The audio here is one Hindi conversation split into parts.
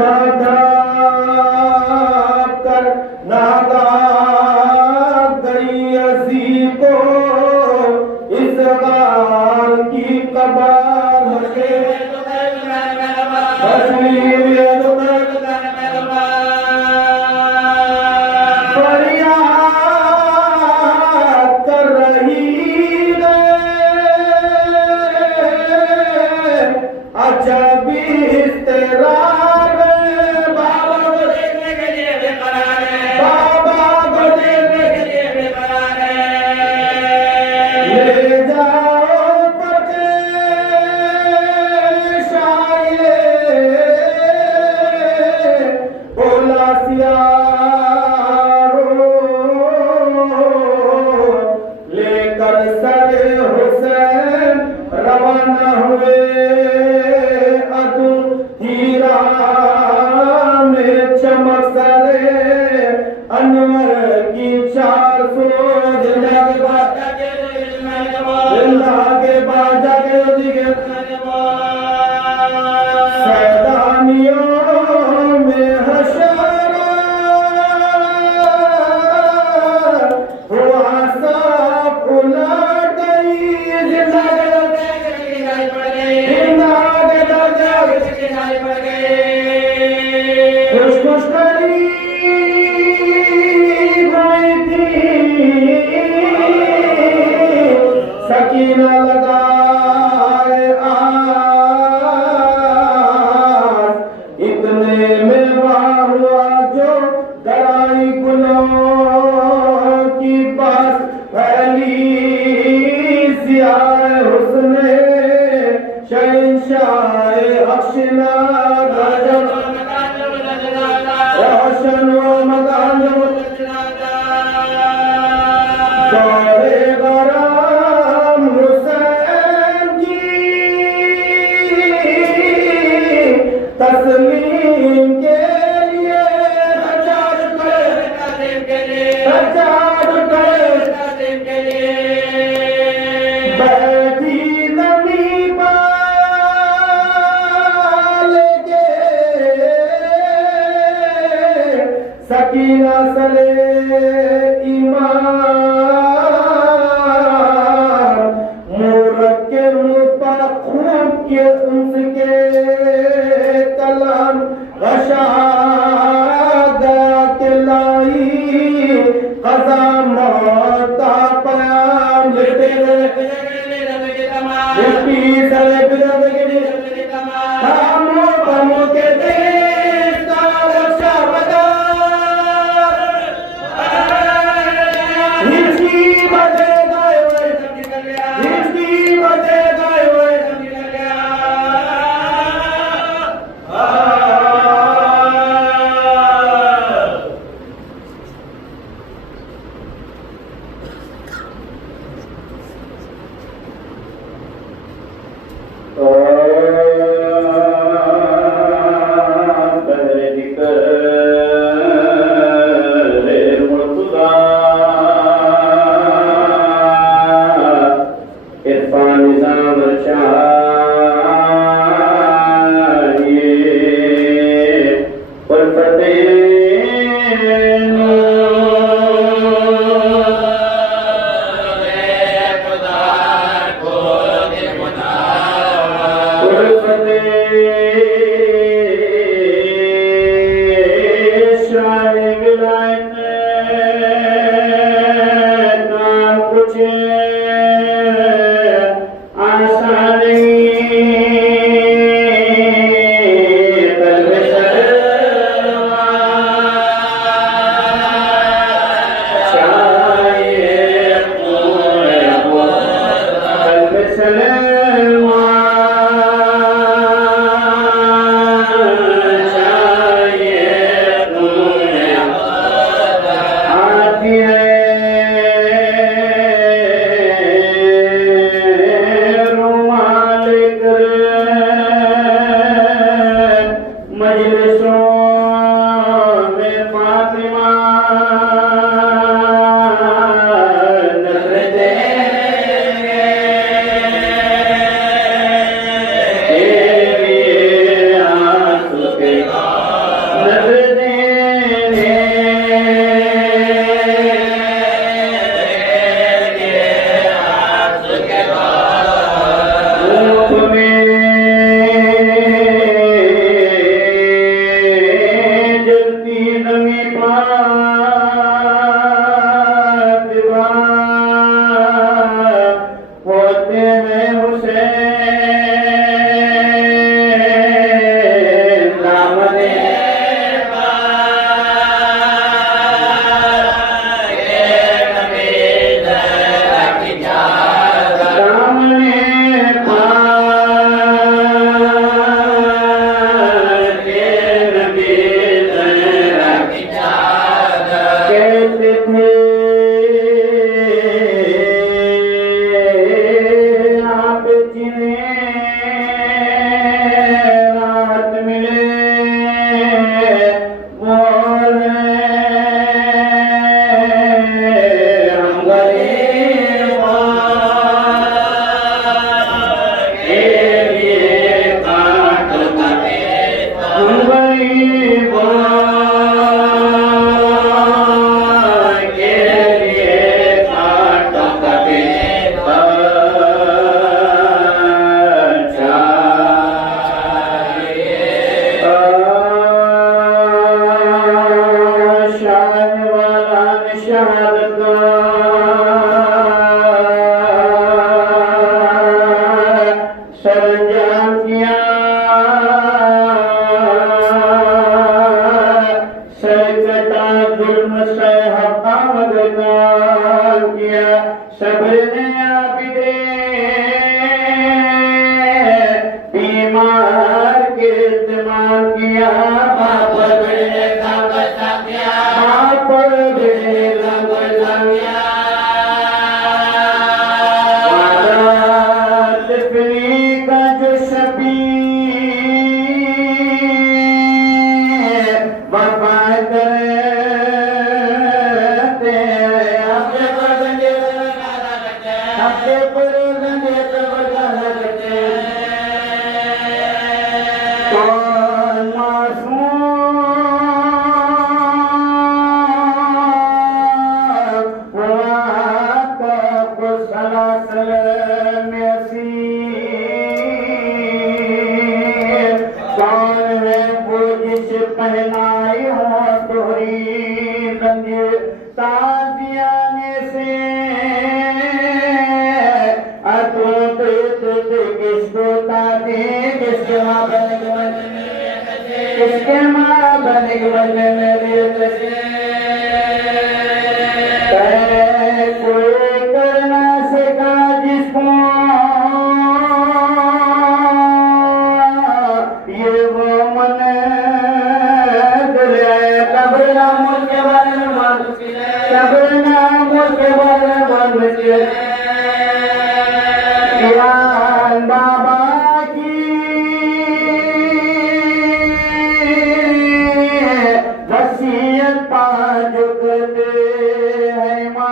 धाधा कर नागा गई असी को इस गाल की कबार के सकीना सले ईमान मूरख के मुँह पर खूब के उनके कलाम गशा के लाई कज़ा मौता पयाम लेते पहनाई हो तोरी रंग ताजियाने से अतो किसको ताते किसके माँ बने के बने मेरे कोई करना सका जिसको ये वो मन बाबा की वसीयत पाज करते हैं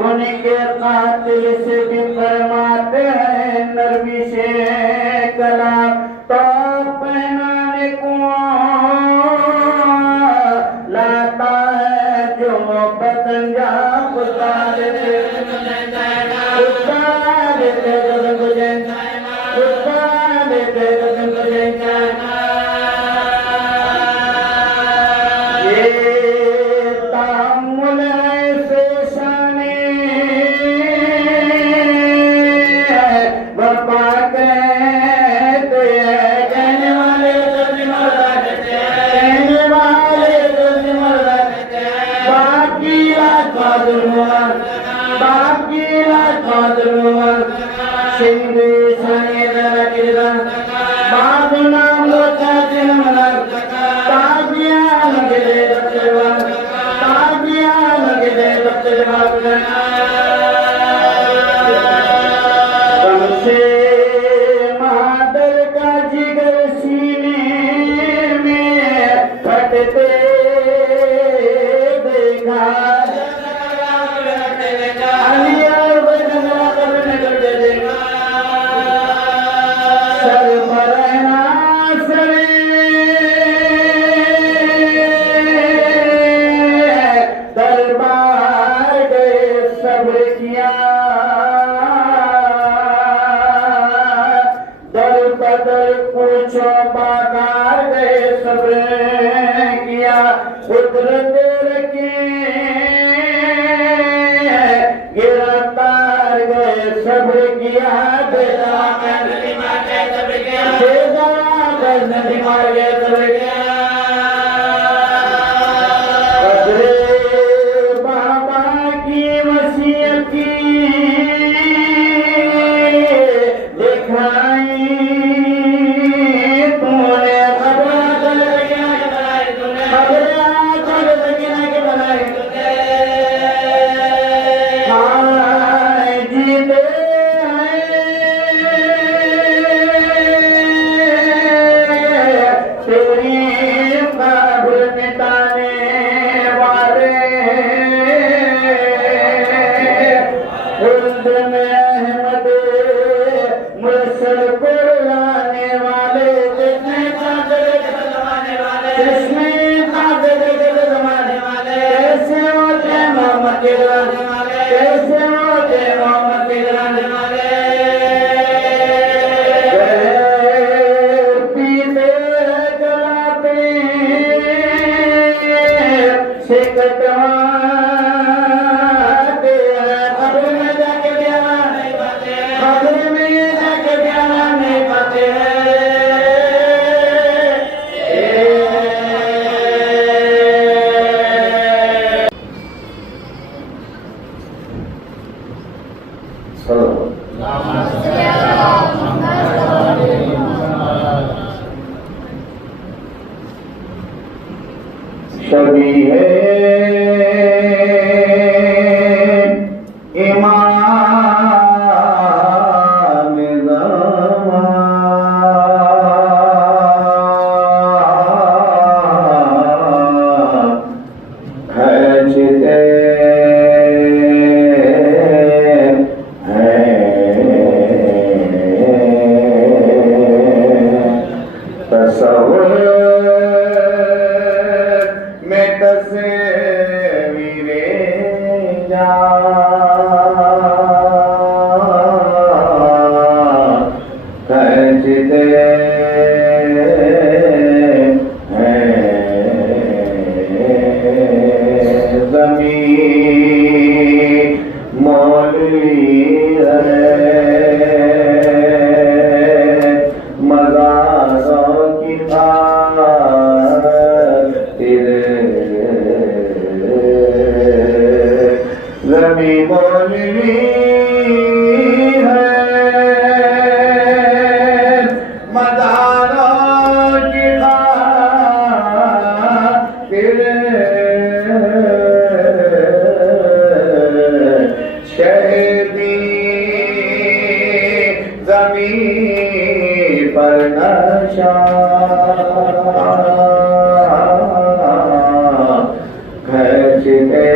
उनके कातिल से भी फरमाते हैं नरमी से कलाम तो पहनाने को लाता है जो पतंगा उतार महादर का जिगर सीने में फटते देखा गिरफ्तार गए सब्र किया बेटा नदी मार गया चल गया कदरे बाबा की वसीयत की दिखाई तूने खबरा चल गया खबरा चल गया के बनाई तूने हाय जीते तेरी कब्र मिटाने वाले खुल्द में अहमद मुरसल को लाने वाले जिसने चादर जमाने वाले जिसने चादर जमाने वाले कैसे होते मोहम्मद गिराने वाले कैसे होते मोहम्मद गिराने वाले पीते जलाते खबर में जाके बयान नहीं पाते खबर में जाके बयान नहीं पाते शबी है इमाम ज़मान खचते तस्वीर में तस्वीरें जान खचते हैं ज़मीन मौलवी है मज़ारों की खातिर ज़मीन मौलवी है मज़ारों की खातिर शहीदी ज़मीन पर नशा खचते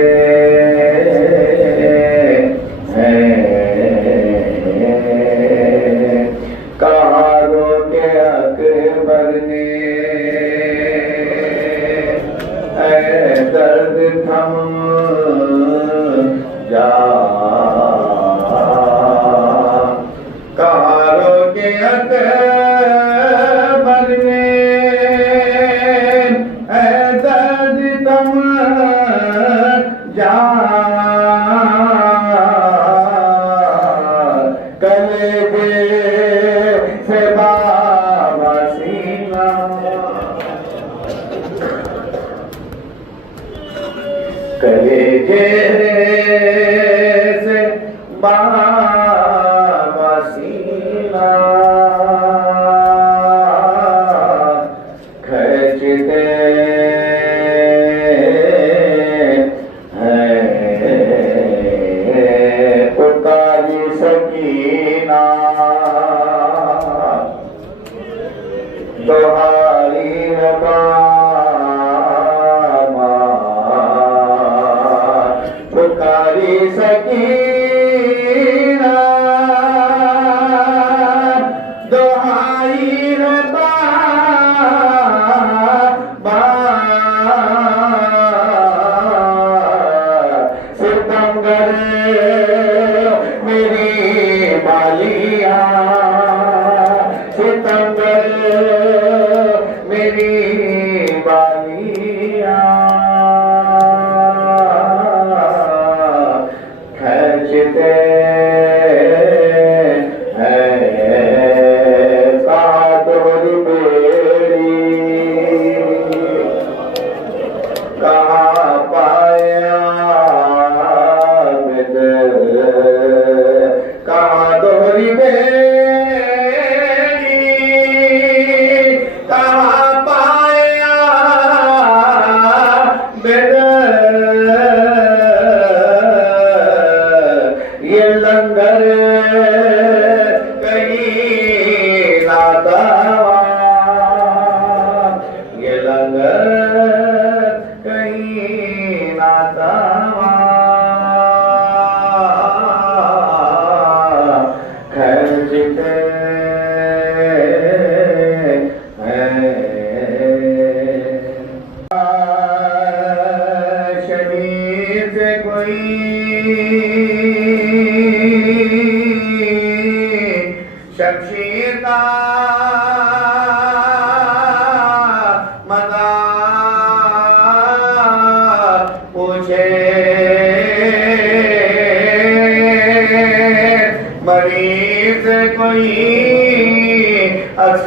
हैं कहारों के अकबर ने ऐ दर्द थम जा कहारों के अकबर ने ऐ दर्द थम जा कलेजे से बाबा सीना कलेजे से बाबा सीना खचते पुकारी सकीना दोहारी रबामा पुकारी सकीना दोहारी रबामा सितमगर मेरी बालिया सितमगर मेरी बालिया खचते हैं कादोरी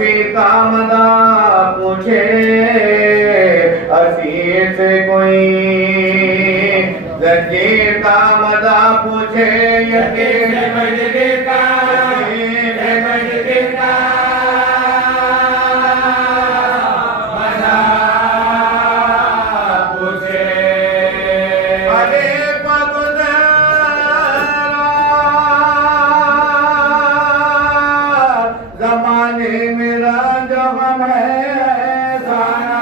जगजीर का मदा पूछे असीर से कोई, जगजीर का मदा पूछे यकीन जगजीर का, जगजीर का मदा पूछे। अरे जमाने मेरा जो हम है साना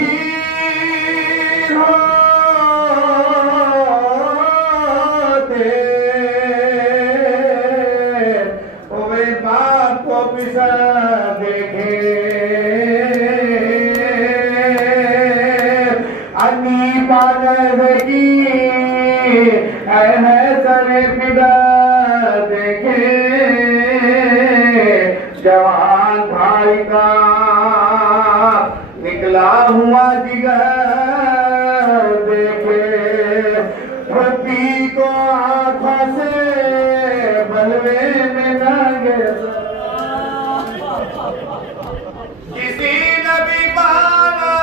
शहीद होते वे बाप को पिसा देखे अन्नी पागल की है सरे फिदा देखे जवान भाई का निकला हुआ जिगर देखे पति को आँखों से बलवे में न गिरा किसी नबी पाना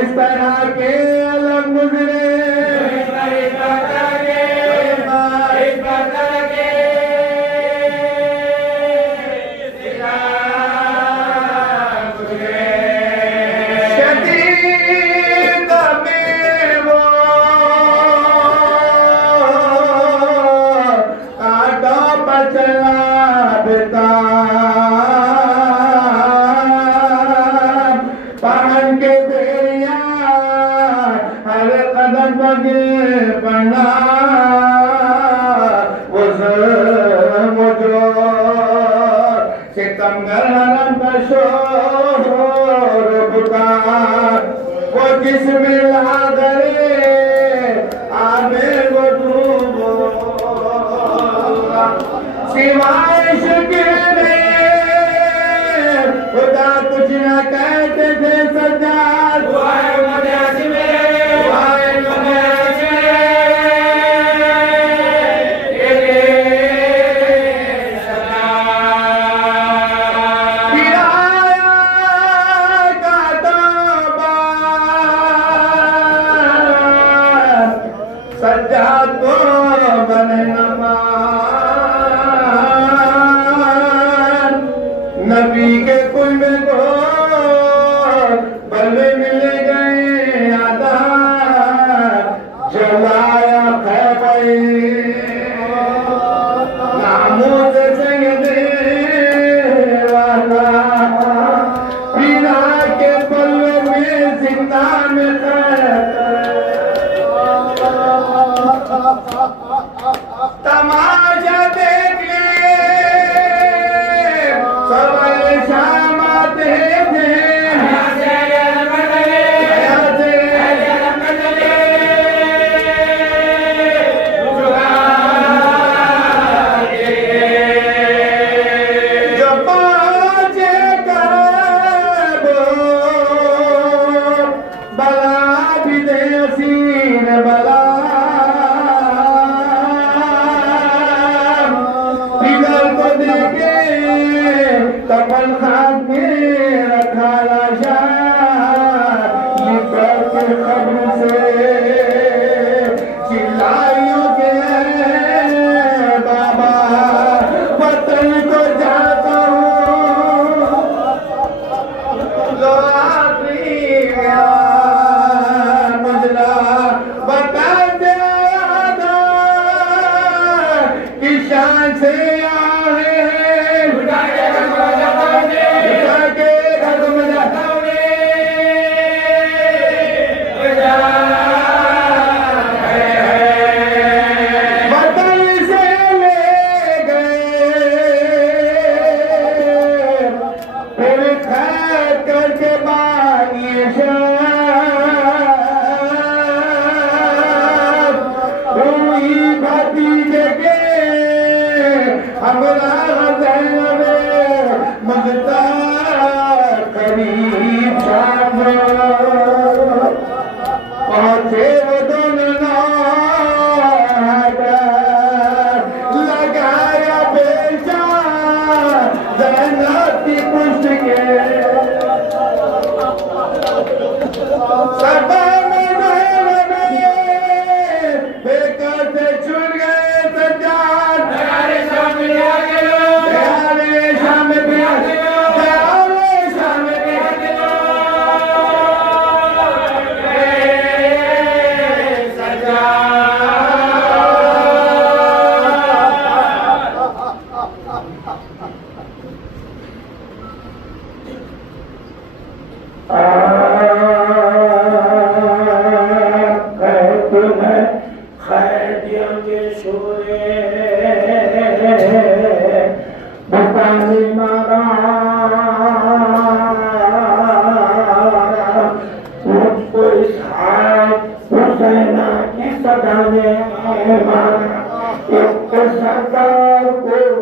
इस तरह के अलग गुजरे पहन के बेरिया हर कदम पगे पढ़ना मुझो सितमगर हरम का शोर पुकार वो जिसमें ला करे आगे वो डूबो सिवाय शुक्र खुदा कुछ न कहते थे सज्जाद सज्जाद को बनना नबी के कुंड को बल्ले मिले गए आधा जलाया खैबर नामों से सैयदे वाला पीरा के पल्लों में जिंदा में तमाशा देख ले शाम आते थे जो पहुंचे बला भी दे सीन बला को देखे कपल खान के रखा लाशा लिपट के खबर से चिल्लाइयों के बाबा वतन को जाता हूँ लो आखिरी मजला बता दे कि शान से सभा में बेकार से छूट गए सज्जाद दयाले शाम में सरकार को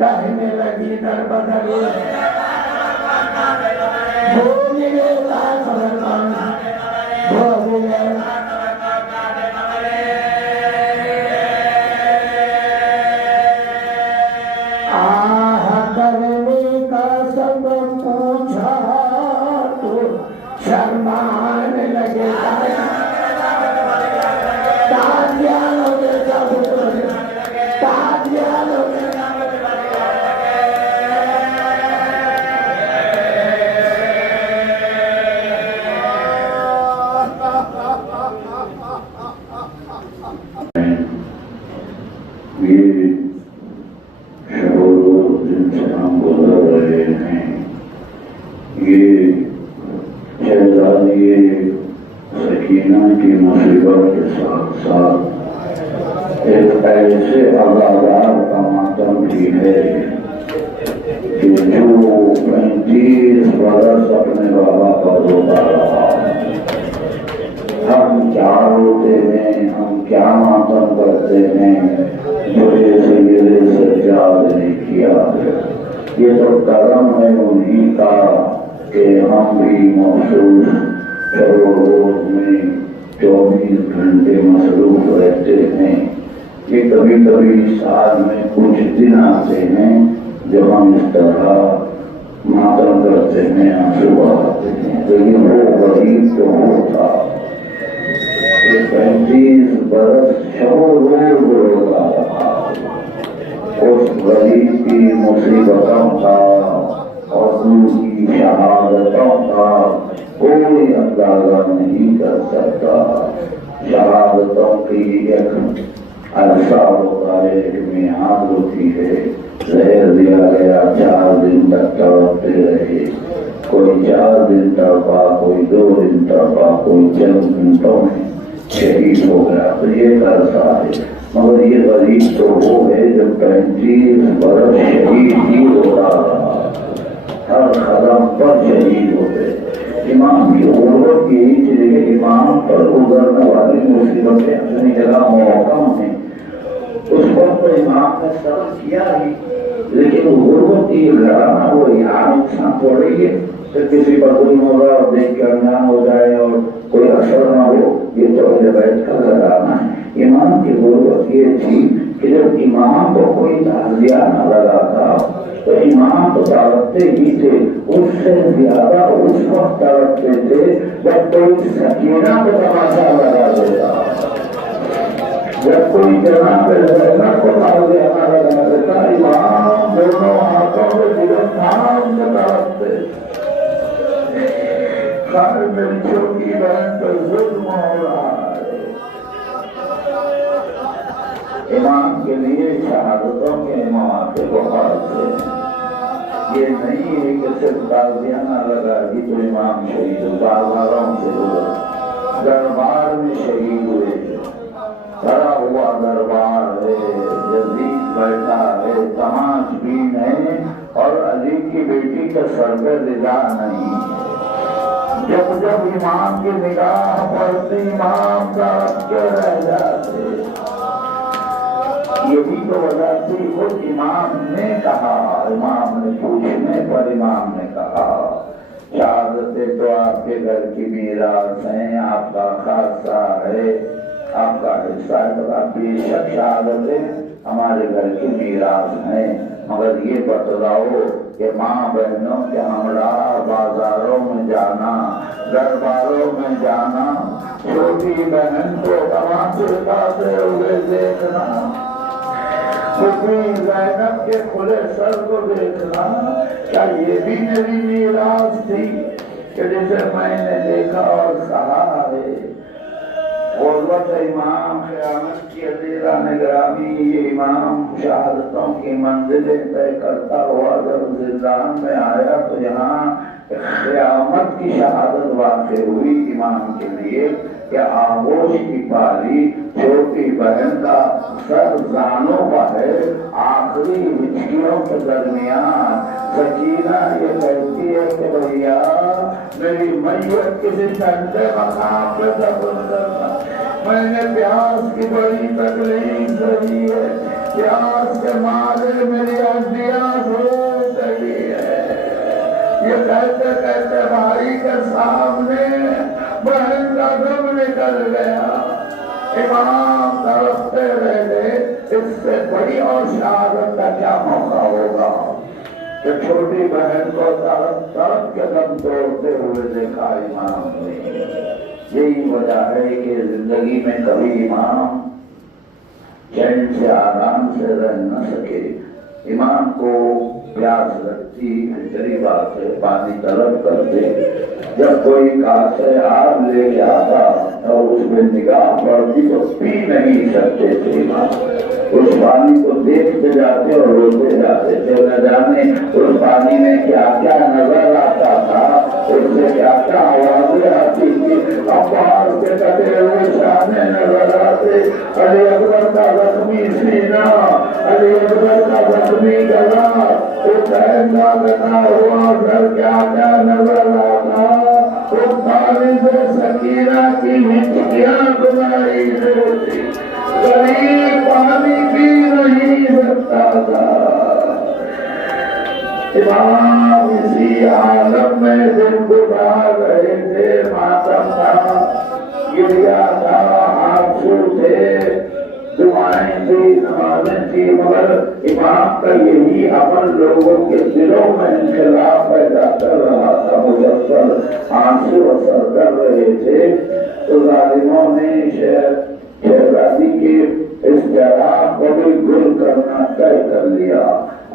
कहने लगी दर बदर शर्माने लगे कि जो 35 वर्ष अपने बाबा पर रोता रहा, हम क्या रोते हैं, हम क्या मातम करते हैं, बड़े से गिरे से याद नहीं किया। ये तो कर्म है उन्हीं का कि हम भी महसूस चलो रोज में 24 घंटे मसरूफ रहते हैं। ये कभी कभी साल में कुछ दिन आते हैं जब हम इस तरह मातम करते हैं, आंसू बहाते हैं। लेकिन वो गरीब तो होता 35 बरस रोज रोता रहा। उस गरीब की मुसीबतों का और उनकी शहादतों का कोई अंदाजा नहीं कर सकता। शहादतों की एक अरसा होता है, एक मियाद होती है। जहर दिया गया, 4 दिन तक तड़पते रहे। कोई 4 दिन तड़पा, कोई 2 दिन तड़पा, कोई चंद मिनटों में शहीद हो गया। तो ये अरसा है। मगर ये गरीब तो वो है जब 35 बरस शहीद ही होता रहा, हर कदम पर शहीद होते। इमाम की उम्र यही थी कि इमाम पर गुजरने वाली मुसीबतें अपनी जगह मौका है। उस वक्त तो इमाम ने सब्र किया ही, लेकिन गुर्बत की घराना हो यहाँ इंसान पड़ रही है। फिर किसी पर कोई होगा और देख के अज्ञान हो जाए और कोई असर ना हो, ये तो बैठ का घराना है। इमाम की गुर्बत ये थी कि जब इमाम को कोई ताजिया न लगाता तो इमाम तो तड़पते ही थे, उससे ज्यादा उस वक्त तड़पते थे जब कोई सकीना को तमाशा लगा देता, जब कोई जनाब को ताजिया लगा देता। इमाम दोनों हाथों में दिल थाम के तड़पते। मेरी छोटी बहन पर जुल्म हो रहा है। इमाम के लिए शहादतों के मौके बहुत से। ये नहीं है कि सिर्फ ताज़िया ना लगाई तो इमाम शहीद हो, बाजारों से गुजर, दरबार में शहीद हुए। खड़ा हुआ दरबार है, यजीद बैठा है, तमाशबीन है और अली की बेटी का सर पे रिदा नहीं है। जब जब इमाम की निगाह पड़ती, इमाम का के रह जाते। यही तो वजह थी, खुद इमाम ने कहा, इमाम ने पूछने पर इमाम ने कहा, शहादतें तो आपके घर की मीरास हैं, आपका खासा है, आपका हिस्सा है। तो आप बेशक शहादतें हमारे घर की मीरास हैं, मगर ये बतलाओ कि माँ बहनों के हमरा बाजारों में जाना, दरबारों में जाना, छोटी बहन को तमाशे खाते हुए देखना, ज़ैनब के खुले सर को देखना, क्या ये भी मेरी मीरास थी कि जिसे मैंने देखा और कहा है। ग़ुर्बत इमाम क़यामत की अज़ीज़ा निगरानी, ये इमाम शहादतों की मंजिलें तय करता हुआ जब ज़िंदान में आया तो यहाँ क़यामत की शहादत वाक़ई हुई इमाम के लिए कि आगोश की पाली छोटी बहन का सर जानों पर है। आखिरी हिचकियों के दरमियान सकीना ये कहती है कि भैया मेरी मैयत किसी ठंडे मकाम पे दफन करना, मैंने प्यास की बड़ी तकलीफ सही है, प्यास के मारे मेरी हड्डियां सूख गई है। ये कहते कहते भाई के सामने बहन का दम निकल गया। इमाम तड़पते रह गए। इससे बड़ी और शहादत का क्या मौका होगा कि छोटी बहन को तड़प तड़प के दम तोड़ते हुए देखा इमाम ने। यही वजह है कि जिंदगी में कभी इमाम चैन से आराम से रह न सके। इमाम को प्यास लगती, फितरी बात है, पानी तलब कर दे। जब कोई कासे आग लेके आता और उसमें निगाह पड़ती तो पी नहीं सकते थे इमाम। उस पानी को देखते जाते और रोते जाते थे। न जाने उस पानी में क्या क्या नजर आता था, उससे क्या क्या आवाजें आती थी। अब बाहर से कटे हुए शाने नजर आते, अली अकबर का जख्मी सीना, अली अकबर का जख्मी गला, एक कैसा लगा हुआ घर क्या क्या नजर आता, वो पानी से सकीरा की हिचकियां गुजारी होती, गरीब पानी पी नहीं सकता था। इमाम इसी आलम में दिन गुजार रहे थे, मातम था, गिरिया था, आंसू थे, दुआएं थी, नमाजें थी, मगर इमाम का यही अमल लोगों के दिलों में इनकलाब पैदा कर रहा था। मुजफ्फर आंसू असर कर रहे थे तो जालिमों ने शहजादी के इस जराह को भी गुल करना तय कर लिया।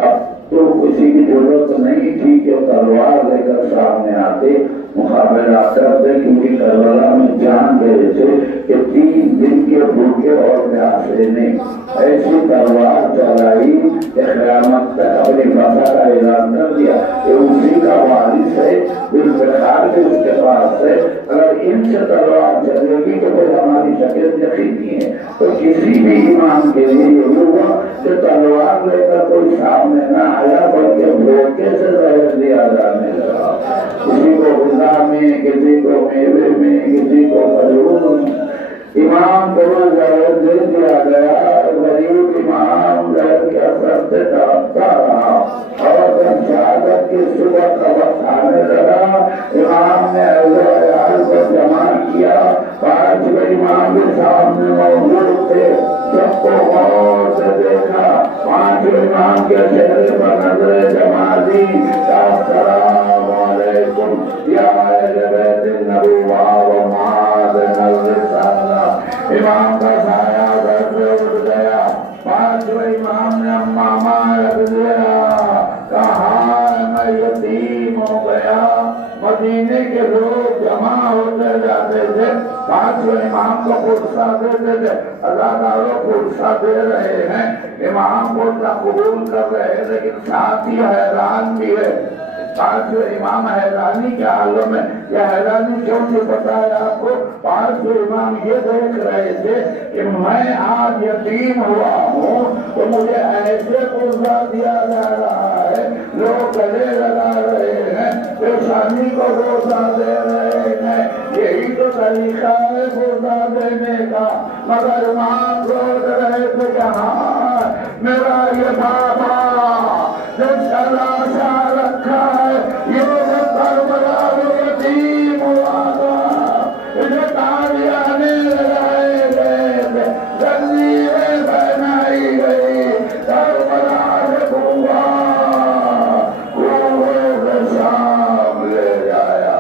अब तो किसी की जरूरत नहीं थी कि तलवार लेकर सामने आते मुकाबला करते, क्योंकि करबला में जान गए थे कि 3 दिन के भूखे और प्यासे ने ऐसी तलवार चलाई कि क़यामत तक अपनी फतह का ऐलान कर दिया कि उसी का वारिस है, बिलफिलहाल भी उसके पास है। अगर इनसे तलवार चलेगी तो फिर हमारी शक्ल यकीनी है। तो किसी भी इमाम के लिए ये हुआ कि तलवार लेकर कोई सामने न आया, बल्कि धोखे से जहर दिया जाने लगा। किसी को गुदा में, किसी को मेवे में, किसी को खजूर में। इमाम को जहर दे दिया गया। गरीब इमाम जहर के असर से तड़पता रहा और जब शहादत की सुबह का वक्त आने लगा, इमाम ने अहल को जमा किया। 5 इमाम के सामने मौजूद थे, सबको गौर से देखा। 5 इमाम के चेहरे पर नजरें जमा दी। अस्सलाम वालेकुम या अहले बैत नबुव्वा व मादन रिसाला। इमाम का साया घर से उठ गया। 5 इमाम ने मामा रख दिया, कहा मैं यतीम हो गया। मदीने के लोग जमा होते जाते थे, 5 इमाम को पुरसा देते थे। अदादारों पुरसा दे रहे हैं, इमाम पुरसा कबूल कर रहे हैं, लेकिन साथ ही हैरान भी है। 5 इमाम हैरानी के हालों में, यह हैरानी क्यों नहीं पता है आपको? 5 इमाम ये देख रहे थे कि मैं आज यतीम हुआ हूँ तो मुझे ऐसे पुरसा दिया जा रहा है, लोग गले लगा रहे हैं, पेशानी को पुरसा दे रहे हैं। यही तो तरीका है पुरसा देने का। मगर इमाम सोच रहे थे कि हाँ, मेरा ये बाबा जिसका लाशा रखा है, ये करबला यतीम हुआ था, इसे तालियाने लगाए गए, जंजीरें पहनाई गई, करबला से कुआं से शाम ले जाया।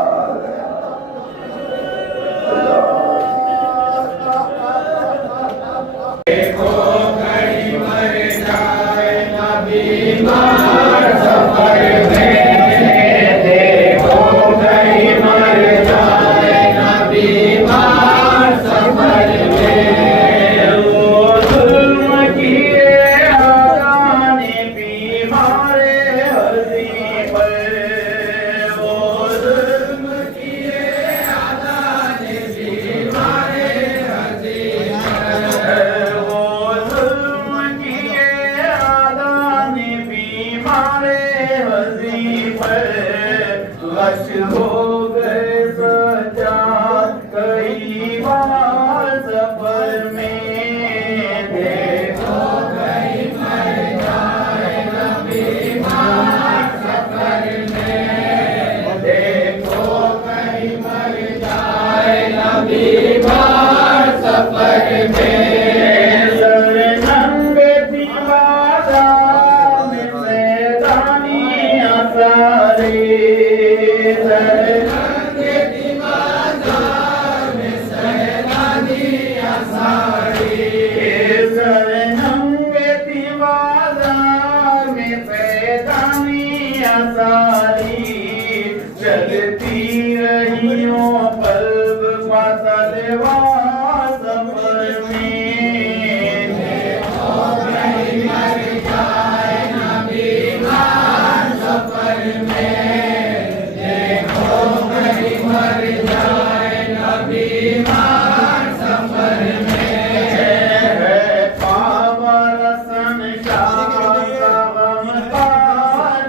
देखो कहीं मर जाए ना बीमार सफर में, देखो कहीं मर जाए ना बीमार सफर में। वो जुल्म किए आने बीमारे हज़ी पर, वो जुल्म किए आने बीमारे हज़ी पर, वो जुल्म किए आने बीमारे हज़ी पर। गश हो गए सजाद कई बार सफर में, देखो कहीं मर जाए ना बीमार सफर में, देखो कहीं मर जाए ना बीमार सफर में। सरनंगे दीवारा में मैदानी असारी, सरनंगे दीवारा में मैदानी असारी, सरनंगे दीवारा में मैदानी असारी। चलती रहियों पल्ब तलवा सफर में, देखो कहीं मर जाए ना बीमार सफर में, देखो कहीं मर जाए ना बीमार सफर में। है पावर सन शाह का गम पार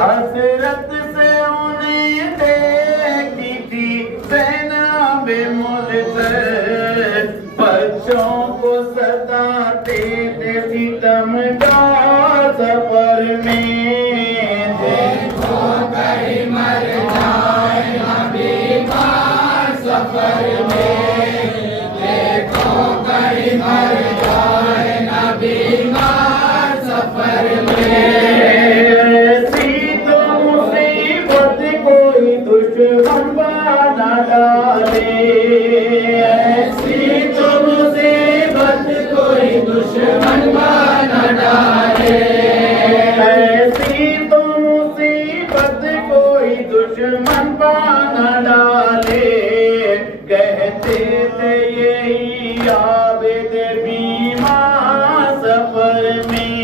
हसरत से उन्हें देखी थी ज़ैनब मुज़फ़्फ़र, बच्चों को सताते थे सितमगार सफर में। देखो कहीं मर जाए ना बीमार सफर में, देखो कहीं मर जाए ना बीमार सफर में। ऐसी तो मुसीबत कोई दुश्मन बना डाले, ऐसी तो मुसीबत कोई दुश्मन बना डाले, ऐसी तो मुसीबत कोई दुश्मन बना डाले। कहते थे यही आबिद बीमार सफर में।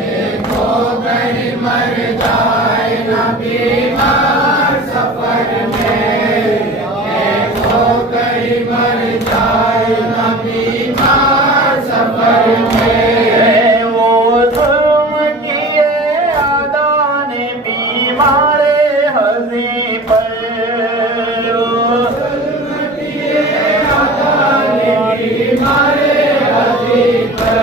देखो कहीं मर जाए ना बीमार सफर में, देखो कहीं मर जाए ना बीमार सफर में। वो जुल्म किए अदा ने बीमारे हज़ी पर, वो जुल्म किए अदा ने बीमारे हज़ी पर,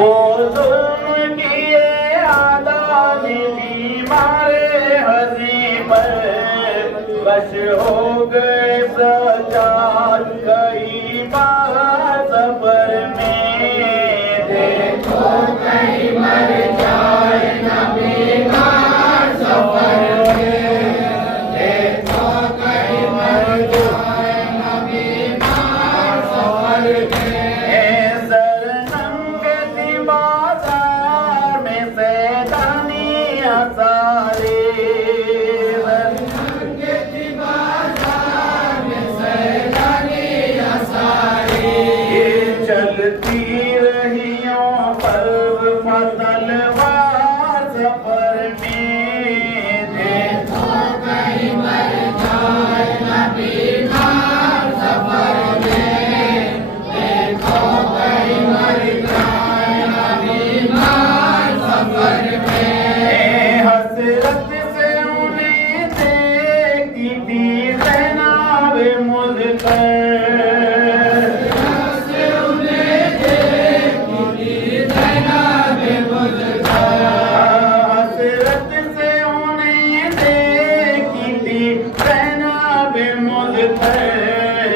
वो जुल्म किए अदा ने बीमारे हज़ी पर। बश हो गए सजाद कई बार सफर में। देखो कहीं मर जाए ना बीमार सफर में, देखो कहीं मर जाए ना बीमार सफर में। सरनंगती बाजार में सैलानी सारे, सरनंगती बाजार में सैलानी सारे। चलती रहियों पर फसलवार सफर में। देखो कहीं मर जाए ना बीमार सफर में, देखो कहीं मर जाए ना बीमार सफर में। हसरत से उन्हें देखी थी ज़ैनब मुज़फ़्फ़र, हसरत से उन्हें देखी थी ज़ैनब मुज़फ़्फ़र,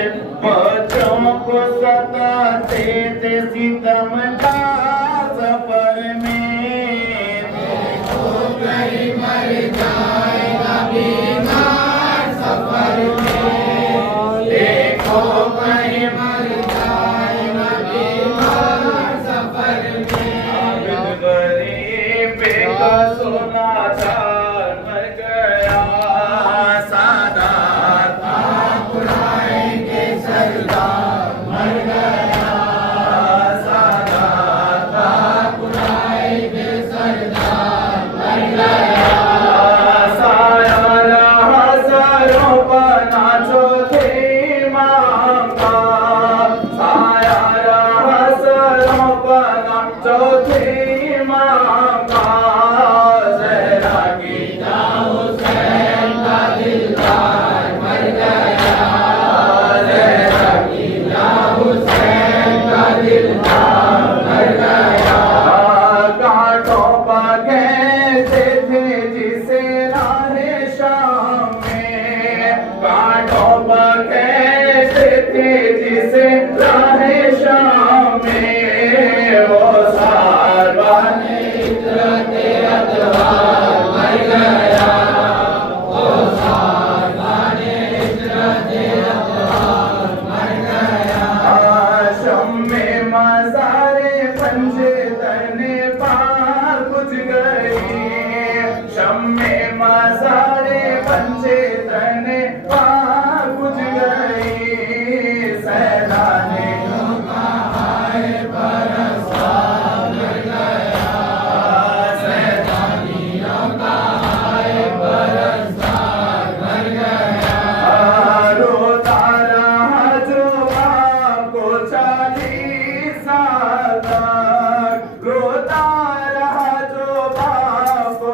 बच्चों को सताते थे सितमगार सफर में। देखो कहीं मर जाए ना बीमार सफर में, देखो कहीं मर जाए ना बीमार सफर में। आबिद गरीब का सोना चार मर गया, सादात आकुराएंगे सरदार मर गया, सादात आकुराएंगे सरदार मर गया। साया रहा सरों पर नाचो थे इमाम का, साया रहा सरों पर नाचो थे इमाम का। ज़हरा की जान हुसैन का दिलदार मर गया, ज़हरा की जान हुसैन का दिलदार मर गया। कांटों पर कहते थे जिसे राहे शाम में, कांटों पर कहते थे जिसे राहे शाम में। वो सारवाने इतरते अतवार मर गया, वो सारवाने इतरते अतवार मर गया। शम्मे मज़ारे पंजे तने पार बुझ गई, शम्मे मज़ारे पंजे तने पार बुझ गई। सैलानियों का आए परस्तार मर गया, सैलानियों का आए परस्तार मर गया। रोता रहा जो बाप को 40 साल तक, रोता रहा जो बाप को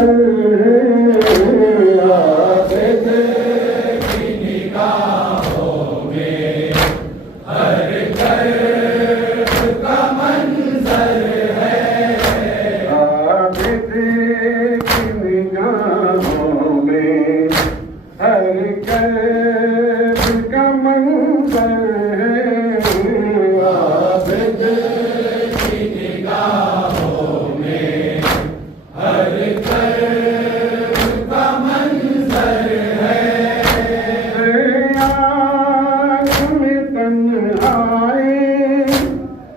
मंजर है आबिद की निगाहों में हर कर्ब का मंजर है आबिद की निगाहों में हर कर्ब का मंजर है आबिद की निगाहों में हर कर्ब का मंजर है आँख में तन्हाई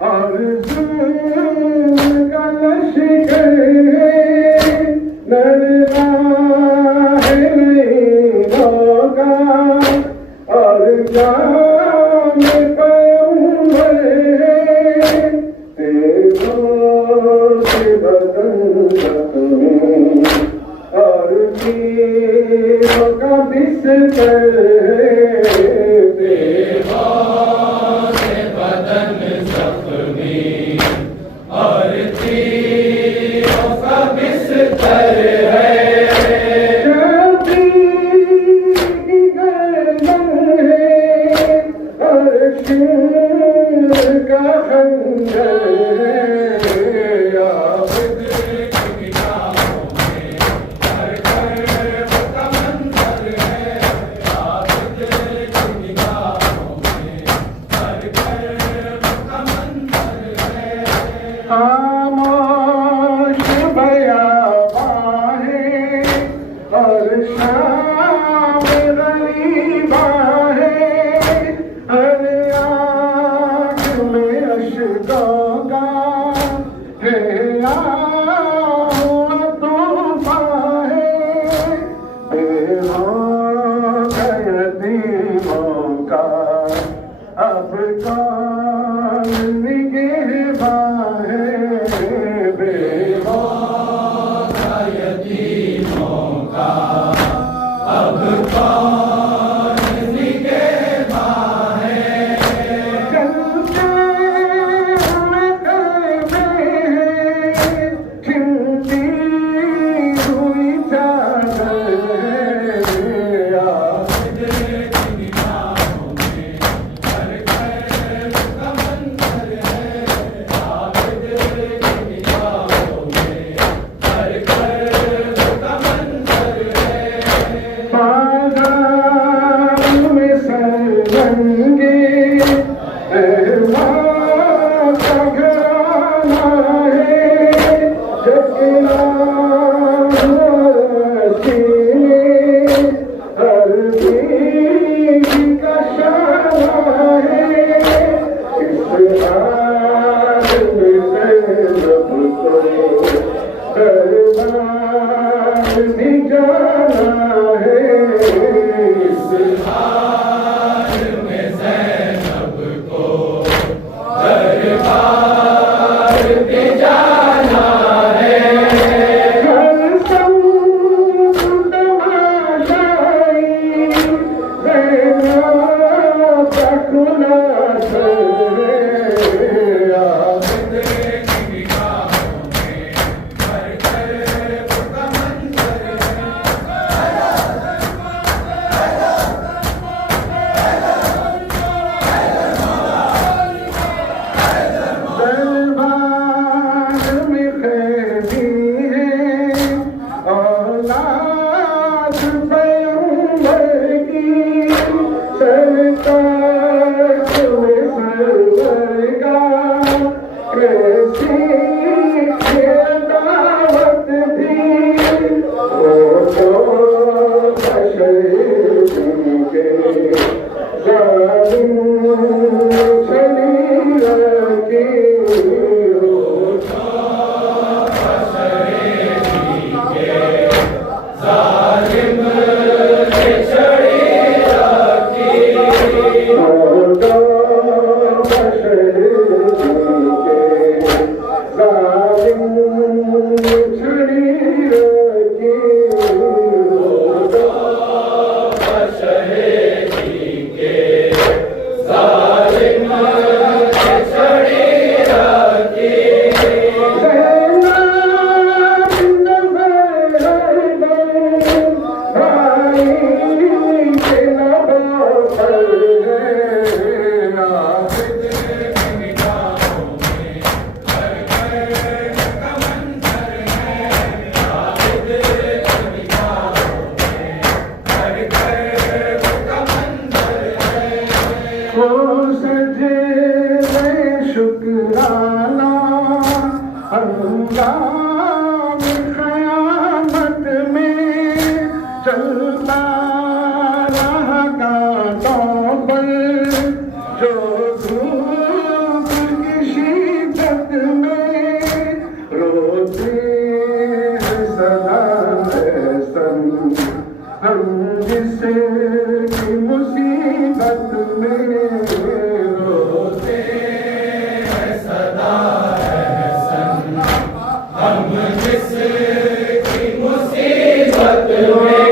और जुल्म का लश्कर है लड़ना है लैलों का और जाम पैगंबर है तेरों से बदन जख्मी और तीरों का बिस्तर है तेरों से बदन जख्मी और तीरों का बिस्तर है शादी की गर्दन है और शेर का खंजर है आबिद की निगाहों में हर कर्ब का मंजर है आबिद की निगाहों में हर कर्ब का मंजर है खामोश बयाबां है और शाम गरीबां है हर आँख में अश्कों का है हुआ तूफान है बेहों का यतीमों का अब कौन निगहबान है बेहों का यतीमों का अब कौन निगहबान है चलते हुए कलमे हैं छिनती हुई चादर है आबिद की निगाहों में हर कर्ब का मंजर है आबिद की निगाहों में हर कर्ब का मंजर है बाज़ार में सररंगे रहमान का घराना है जगना सीने हर बीवी का शाना है इस हाल में ज़ैनब को दरबार भी जाना है इस हाल में ज़ैनब को दरबार भी जाना है हर संग तमाशाई ज़ैनब का खुलासा है आबिद की निगाहों में हर कर्ब का मंजर दरबार में कैदी है औलाद पैगंबर की सरकार हुए सरवर का कैसी ये दावत थी वो तो शहीद के जालिम शरीर की हो जालिम छड़ी रखी हम जिसकी मुसीबत में रोते हैं सदा एहसन, हम जिसकी मुसीबत में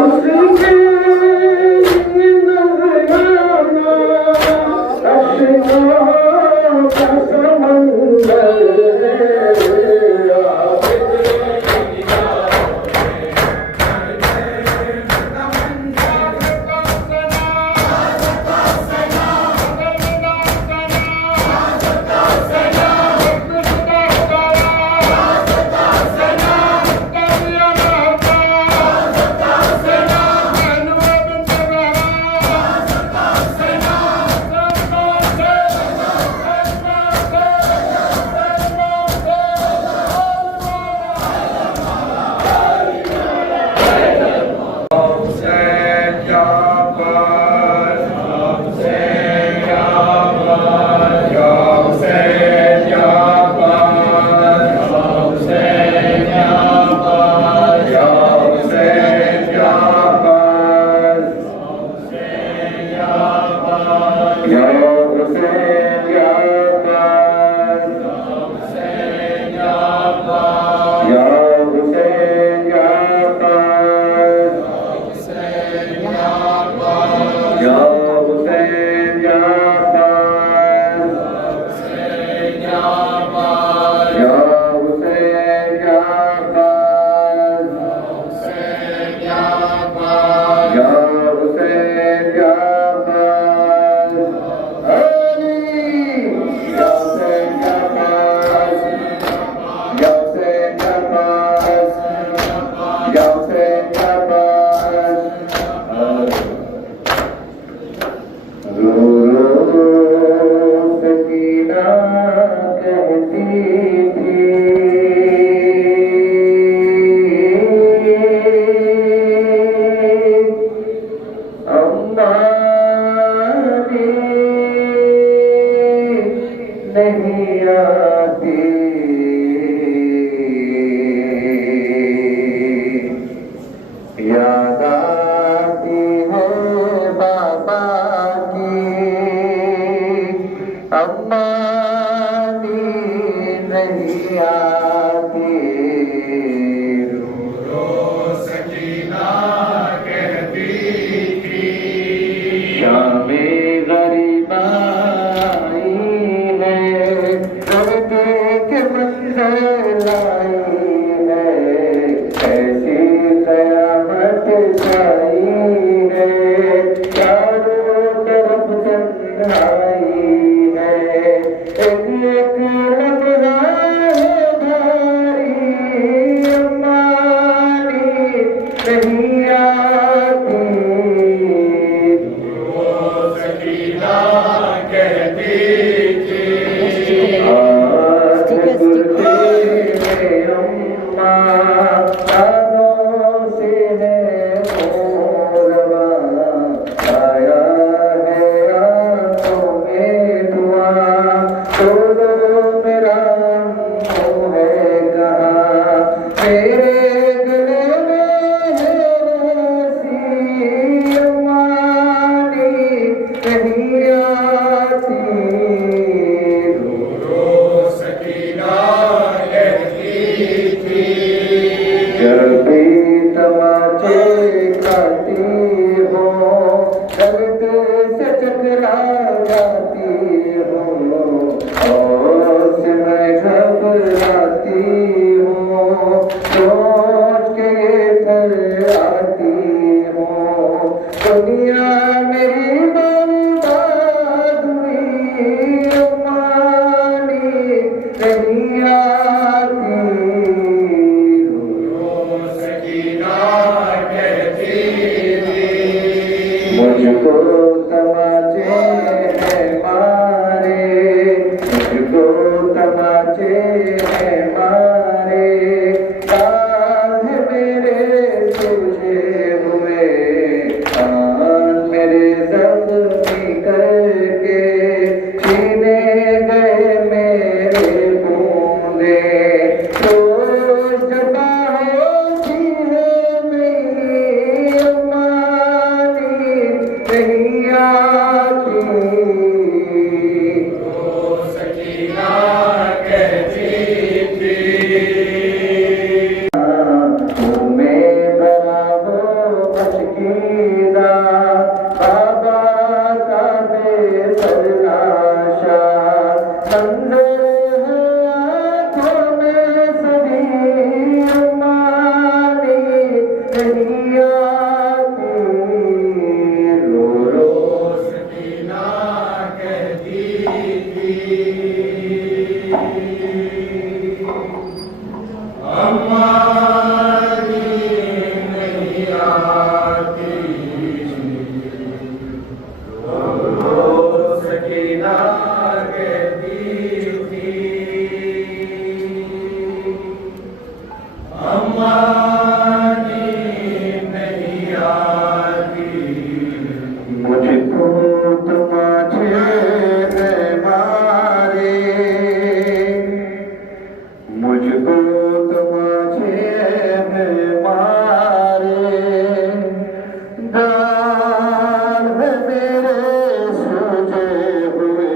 उसके नजराना अशकों का समंदर नहीं आती याद आती है बाबा की अम्मा नहीं आती रो सकीना कहती थी शामे गरीबा मुझको तमाचे हैं मारे, मुझको तमाचे हैं मारे, कान मेरे तुझे हुए, कान मेरे जख्मी करके छीने गए मेरे बूंदे, तो जब होती है मेरी अम्मा नींद नहीं आती, मुझको तुम्हारे मारे, मुझको तुम्हारे मारे, गाल में मेरे सूजे हुए,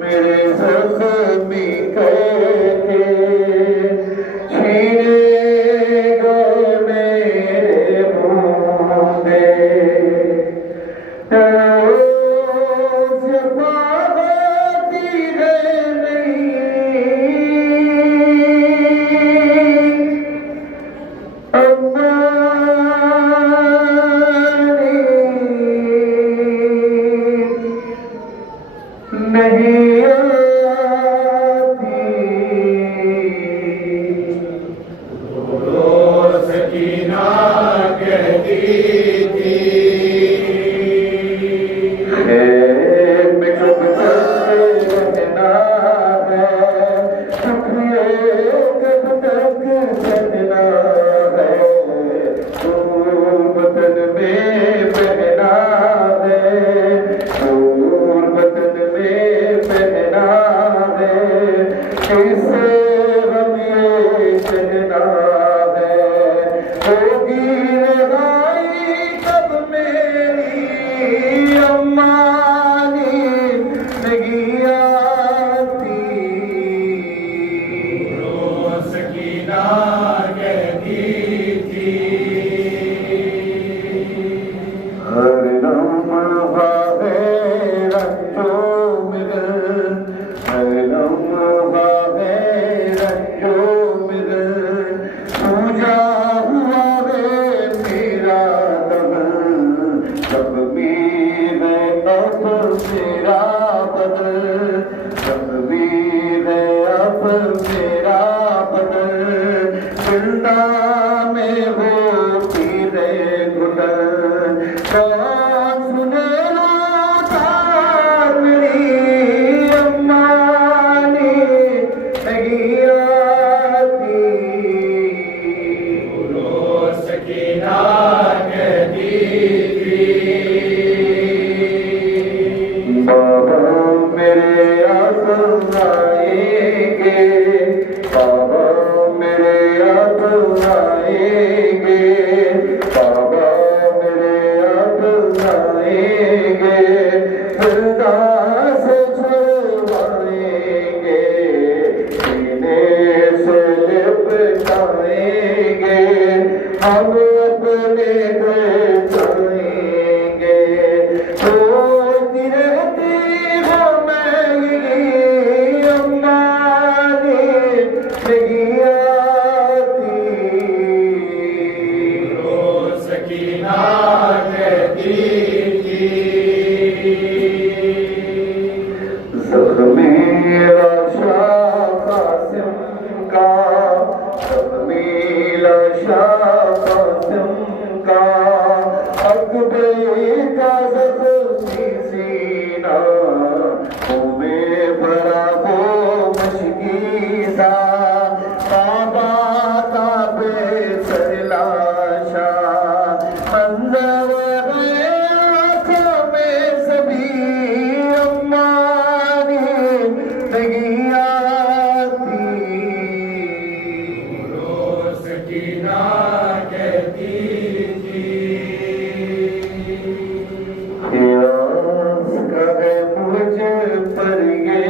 मेरे ज़ख्मी करके छीने गए मेरे बूंदे, जबाती है नहीं अम्मा नहीं आती, सकीना कहती थी, खैर में कब तक रहना है, शुक्रिया कब तक सहना है, दूर वतन में बहना है, दूर वतन में बहना है, कैसे हम ये कहना है, होगी रहाई कब मेरी अम्मा नींद नहीं आती, सकीना कहती थी, हर लम्हा है रंजो मिलन, हर लम्हा है रंजो मिलन, पूजा हुआ है मेरा दमन, जख्मी है अब मेरा बदन, जख्मी है अब मेरा बदन, जिंदा में होती है घुटन, कौन सुनेगा तार मेरी अम्मा नींद नहीं आती, सकीना कहती थी, बाबा मेरे आंसू आएंगे, बाबा मेरे आंसू आएंगे, बाबा मेरे आंसू आएंगे, खुदा से छुड़वाएंगे, सीने से लिपटाएंगे, हम अपने घर जाएंगे, रोती रहती हो मेरी अम्मा नींद नहीं आती, सकीना कहती थी, ज़ख्मी लाशा कासिम का, ज़ख्मी लाशा कासिम का, अकबर का ज़ख्मी सीना, तुम्हें भरा वो मशकी सा, बाबा का बेसर लाशा, मंजर है आँखों में सभी अम्मा नींद नहीं आती, सकीना कहती थी, प्यास का है मुझ पर ये,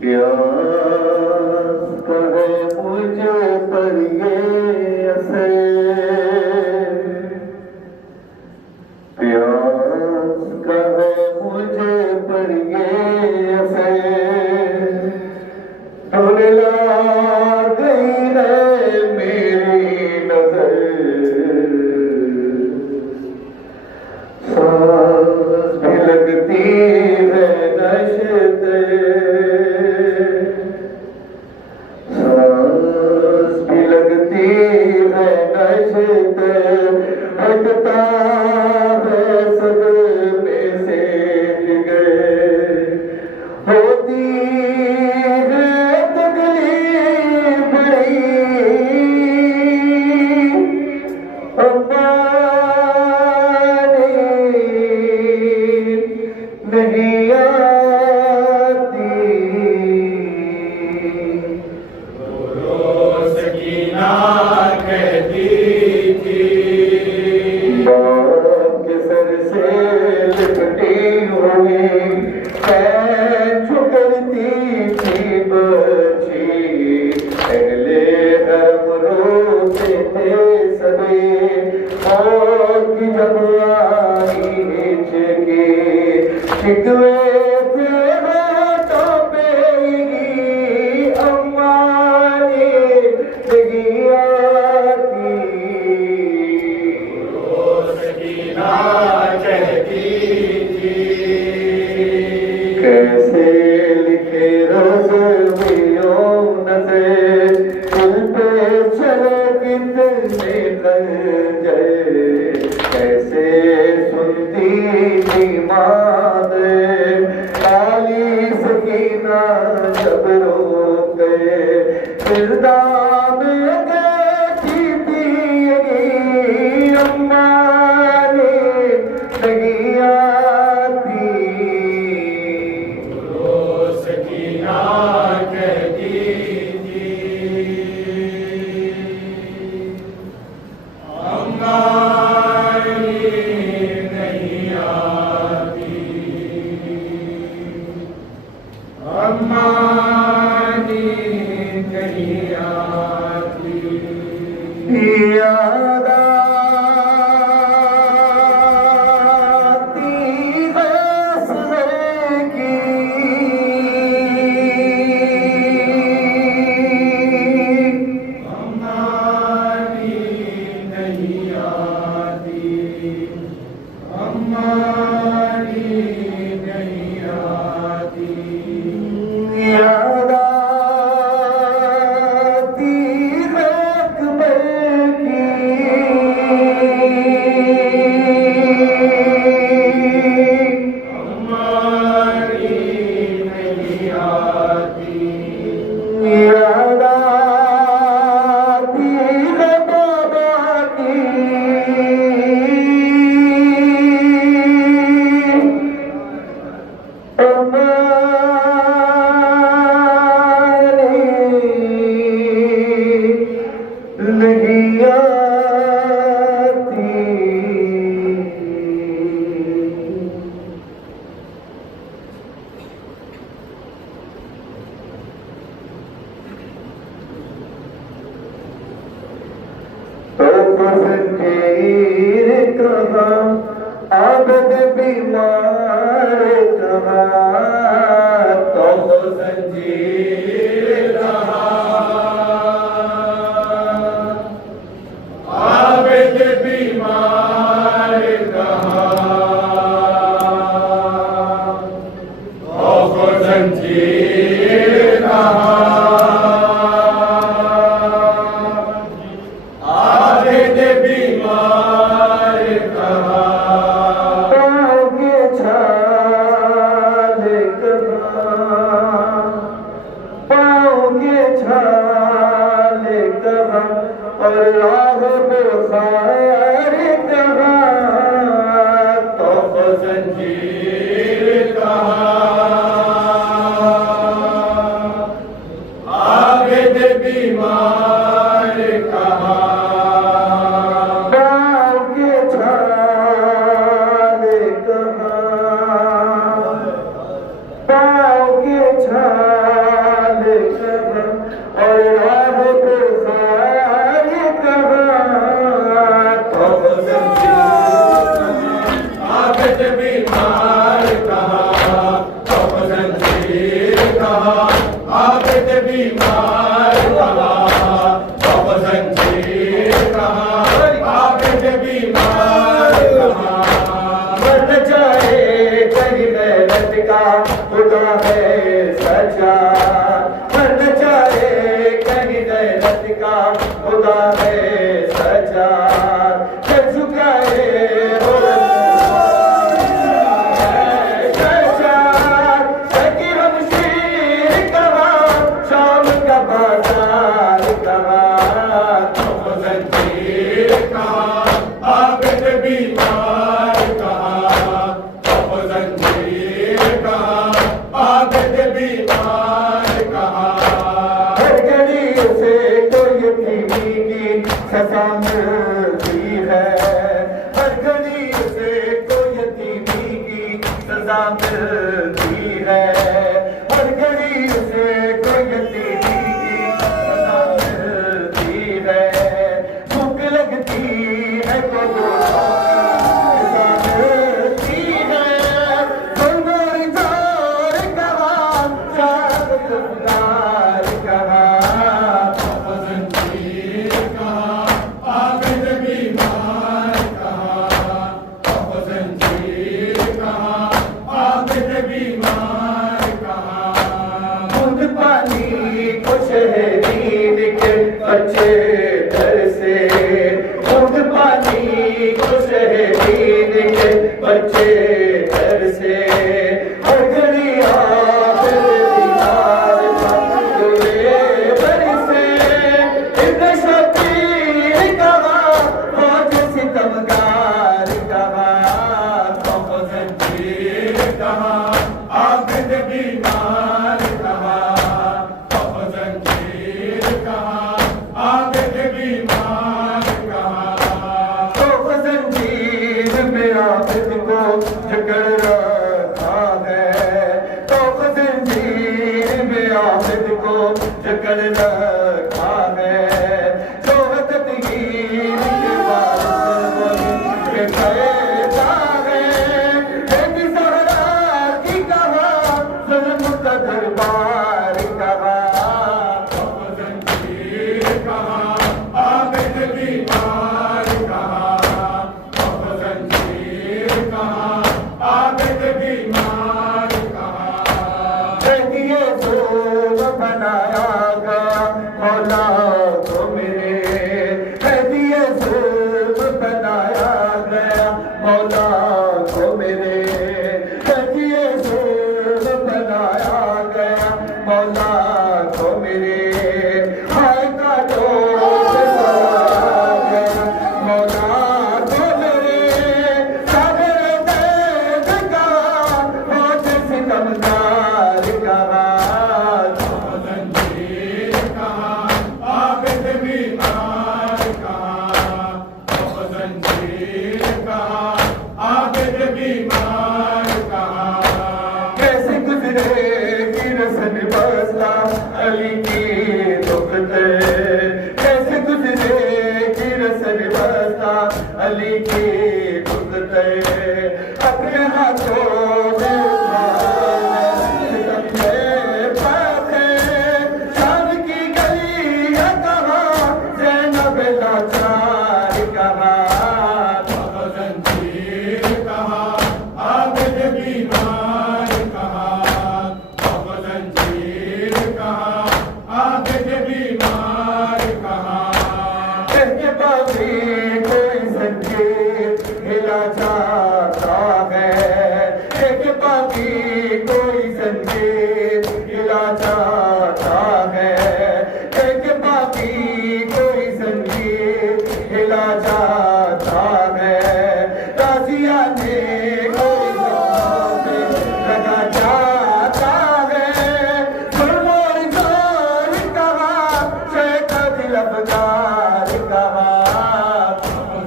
प्यास का है मुझ पर ये असर, प्यास का है मुझ पर ये असर, धुंधला गई है मेरी नजर, सांस भी लगती है नशत, सांस भी लगती है होती है तकलीफ बड़ी हमारी नहीं आती सकीना कहती थी बाप के सर से लिपटी हुई झुकती थी बच्ची अगले हम रोते थे सभी और की जब आई हिचकी शिकवे थे हाथों पे अम्मा ने लगी आती सकीना कहती थी कैसे लिखे रज़्मियों नज़र दिल पे चले कितने खंजर कैसे सुनती थी मादर काली सकीना जब रो गए फिरदान कहती थी अम्मा ने नहीं आती सकीना कहती थी हमारी नहीं आती हमारी नहीं आती याद आती है सज़र की हमारी नहीं आती हमारी नहीं आती याद आती है अकबर की हमारी नहीं आती याद आती है बाबा की हमारी नहीं आती तो जंजीर कहाँ आबद बीमार कहाँ तो जंजीर आबिद बीमार कहाँ जंजीर आबिद बीमार कहाँ पाँव के छाल कहाँ पाँव के छाल कहाँ और राह बुखार कहाँ तो जंजीर कहाँ आबिद बीमार कहाँ पाँव के छाल कहाँ पाँव के छाल कहाँ और राह बुखार कहाँ तो आबिद बीमार कहाँ जंजीर कहाँ आबिद बीमार कहाँ जंजीर कहाँ आबिद बीमार कहाँ बन जाए कहीं मेहनत का खुदा है सजा बन जाए कहीं मेहनत का खुदा है सजा जब झुकाए हो सजा सकी हम अफगार कहा, जंजीर कहा, आबिद बीमार कहा, जंजीर कहा, आबिद बीमार कहा। बूंद पानी को शहरीन के बच्चे घर से, बूंद पानी को शहरीन के बच्चे घर से, हर घड़ी आबिद बीमार का दुए बरसे, इब्न शबीर कहा, मौज सितमगार कहा, जंजीर कहा, आबिद बीमार कहा, जंजीर कहा, आबिद बीमार कहा। तो जंजीर में आबिद को जकड़ रखा है, तो जंजीर में आबिद को जकड़ रखा है, जो तकदीर के वारिस के पैदा है, एक सहरा की कहा, जुल्म का दरबार कहा, जंजीर कहा, आबिद बीमार कहा, जंजीर कहा, आबिद बीमार कहा। ये जोग बनाया गा मौला को मेरे, ये जोग बनाया गया मौला को मेरे, ये जोग बनाया गया मौला को मेरे, हाय का जोग बनाया गया मौला को मेरे, सागर दर्द का मौज सितमगार कहा, जंजीर कहा, आबिद बीमार कहा, जंजीर कहा, आबिद बीमार कहा। कैसे गुजरेगी रसन बसता अली की दुखते, कैसे गुजरेगी रसन बसता अली की दुखते, अपने हाथों में सितम के पाथे, शाम की गली है कहा, ज़ैनब लाचार कहा, जंजीर कहा, आबिद बीमार कहा, जंजीर कहा, आबिद बीमार कहा। कहके बागी कोई संगीत हिला जाता है, कहके बागी कोई संगीत हिला जाता है, कहके बागी कोई संगीत हिला जाता है, ताजिया ने कोई गाने लगा जाता है, फरमान जान कहा, शेख दिल अफगार कहा,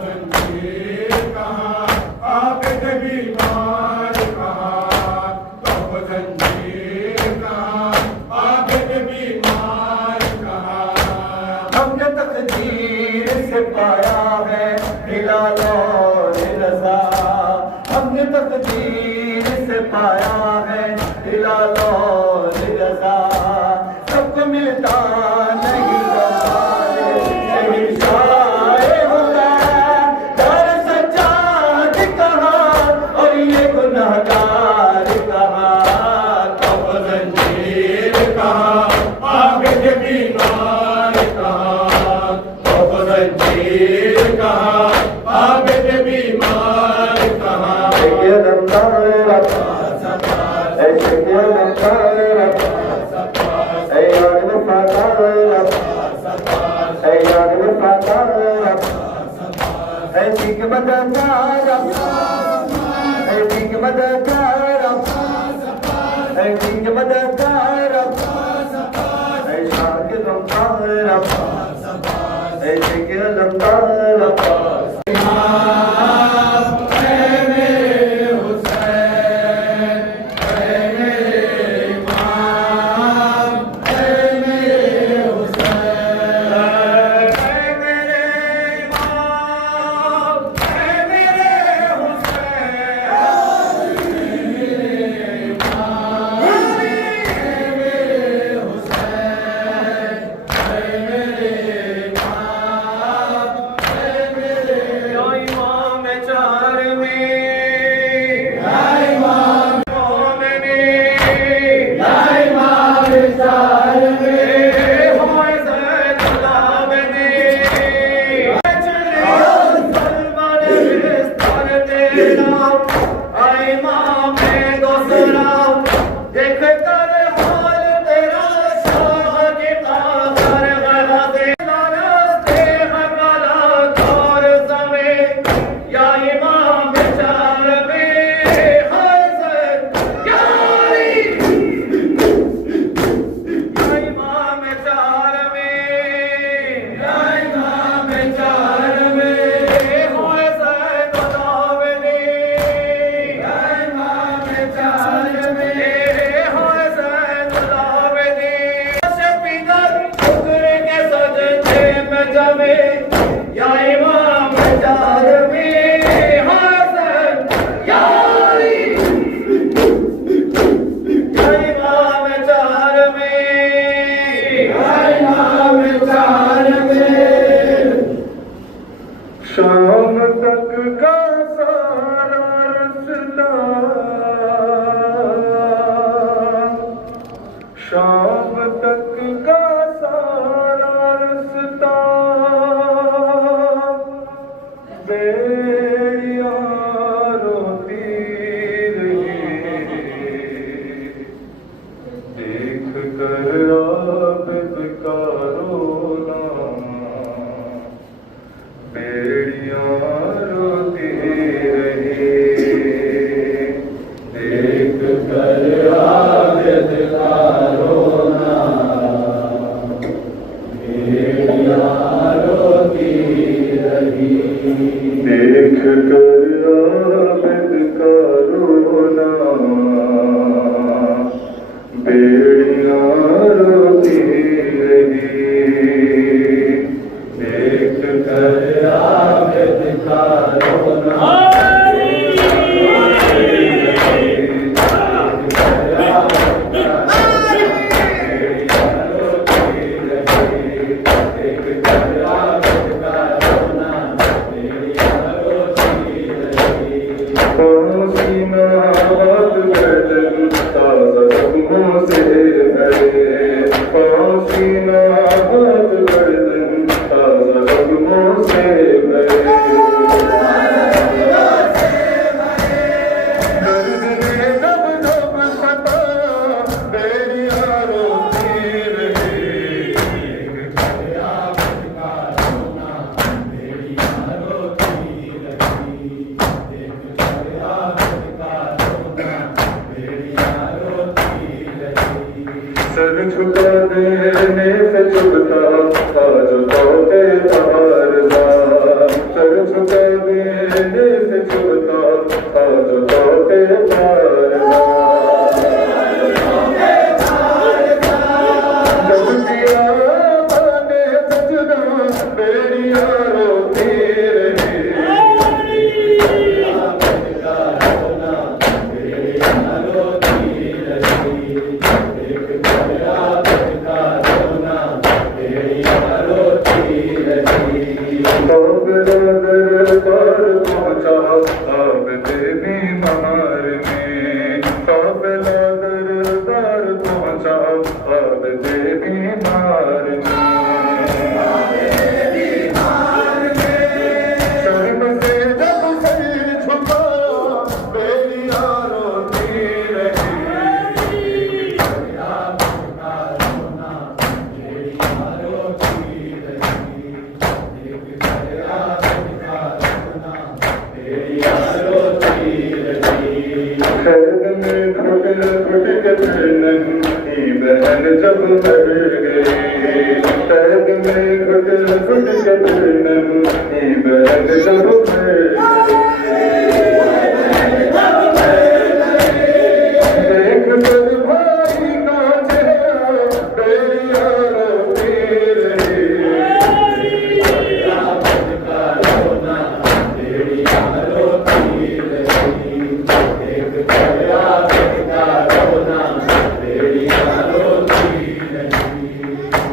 जंजीर कहा, आबिद बीमार कहा, जंजीर कहा, आबिद बीमार कहा। हमने तकदीर से पाया है हिलाल और रज़ा, हमने तकदीर से पाया है हिलाल और रज़ा, सबको मिलता नहीं शहंशाह खुदा, दर सज्जाद कहा और ये गुनहगार कहा, जंजीर कहा, आबिद बीमार कहा, जंजीर कहा, आबिद बीमार कहा। में हर नाम चार में शाम तक का सारा रास्ता शाम तक का सारा रास्ता बेड़ियां रोती रही देख कर आबिद का रोना बेड़ियां रोती रही देख कर आबिद का रोना बेड़ियां रोती रही देख कर आबिद का रोना बेड़ियां रोती रही देख कर आबिद का रोना सर झुका देने से चुभता आज तोते तारदा सर झुका देने से चुभता आज तोते तारदा जब दिया मैंने सजना बेड़ियां रोती रही दरबार पहुंचा आबिद बीमार में काफिला दरबार पहुंचा आबिद बीमार में शर्म से जब सर झुकाया बेड़ियां रोती रही खैर में घुट घुट के फिर नन्ही बहन जब मर गई खैर में घुट घुट के फिर नन्ही बहन जब मर गई देख कर भाई का चेहरा बेड़ियां रोती रही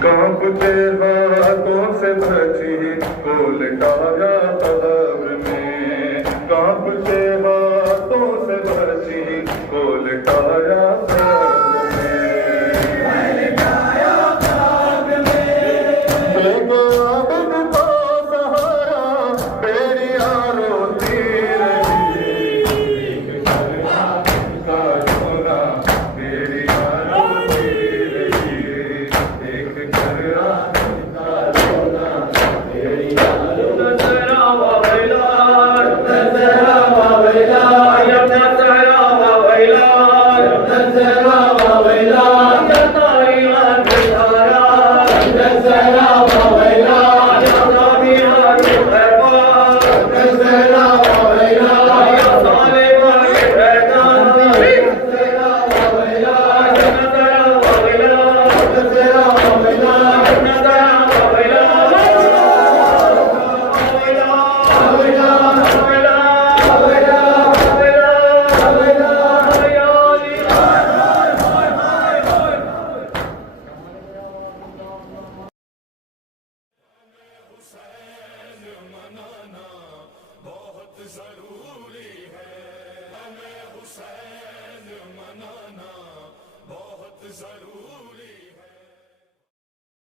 कांपते हाथों से बची को लटाया कब्र में कांपते हाथों से बची को लटाया कब्र में आबिद को सहारा बेड़ियां रोती रही का रोना बेड़ियां रोती रही देख कर आबिद का रोना बेड़ियां रोती सारू